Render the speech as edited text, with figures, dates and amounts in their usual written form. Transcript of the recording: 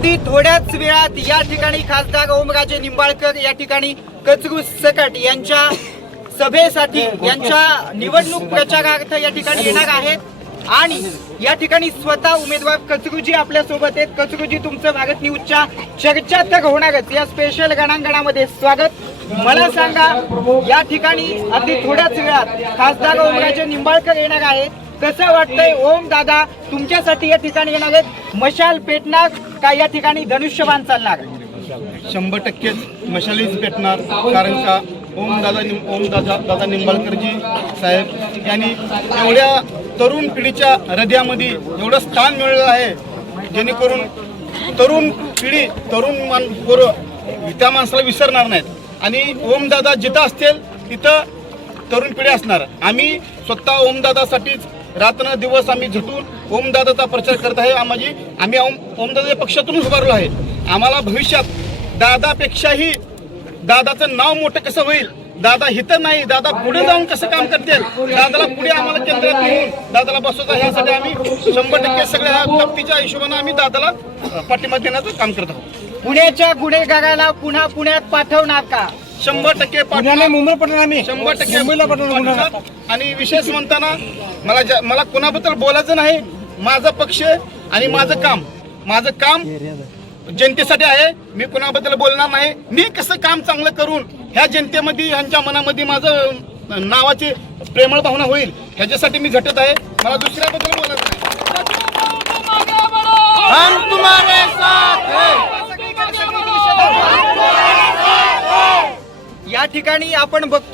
अगदी थोड्याच वेळात या ठिकाणी खासदार ओमराजे निंबाळकर या ठिकाणी कचरू सकट यांच्या सभेसाठी यांच्या निवडणूक प्रचारार्थ या ठिकाणी येणार आहेत आणि या ठिकाणी स्वतः उमेदवार कचरूजी आपल्या सोबत आहेत। कचरूजी, तुमचं भारत न्यूजच्या चर्चा तर होणारच या स्पेशल गणांगणामध्ये स्वागत। मला सांगा, या ठिकाणी अगदी थोड्याच वेळात खासदार ओमराजे निंबाळकर येणार आहेत, कसं वाटतंय? ओम दादा तुमच्यासाठी या ठिकाणी येणार आहेत, मशाल पेटणार का या ठिकाणी धनुष्यबाण चालणार? 100% मशालीच पेटणार, कारण का ओमदादा निंबाळकरजी साहेब यांनी एवढ्या तरुण पिढीच्या हृदयामध्ये एवढं स्थान मिळवलं आहे, जेणेकरून तरुण पिढी पोरं त्या माणसाला विसरणार नाहीत आणि ओमदादा जिथं असतील तिथं तरुण पिढी असणार। आम्ही स्वतः ओमदादासाठीच रात्र दिवस आम्ही झटून ओमदादाचा प्रचार करत आहे। आम्ही ओमदादा पक्षातूनच उभारलो आहे। आम्हाला भविष्यात दादापेक्षाही दादाचं नाव मोठं कसं होईल, दादा हिथं नाही, दादा पुढे जाऊन कसं काम करतील, दादाला पुढे आम्हाला केंद्रात घेऊन दादाला बसवता, ह्यासाठी आम्ही 100% सगळ्या व्यक्तीच्या हिशोबाने आम्ही दादाला पाठिंबा देण्याचं काम करत आहोत। पुण्याच्या गुन्हेगाराला पुन्हा पुण्यात पाठवणार का? 100% मुंबई पटना आम्ही 100% आणि विशेष म्हणताना मला कोणाबद्दल बोलायचं नाही। माझा पक्ष आणि माझं काम जनतेसाठी आहे। मी कोणाबद्दल बोलणार नाही। मी कसं काम चांगलं करून ह्या जनतेमध्ये ह्यांच्या मनामध्ये माझं नावाची प्रेमळ भावना होईल ह्याच्यासाठी मी झटत आहे। मला दुसऱ्याबद्दल बोलायचं नाही। हम तुम्हारे साथ हैं। या ठिकाणी आपण बघतो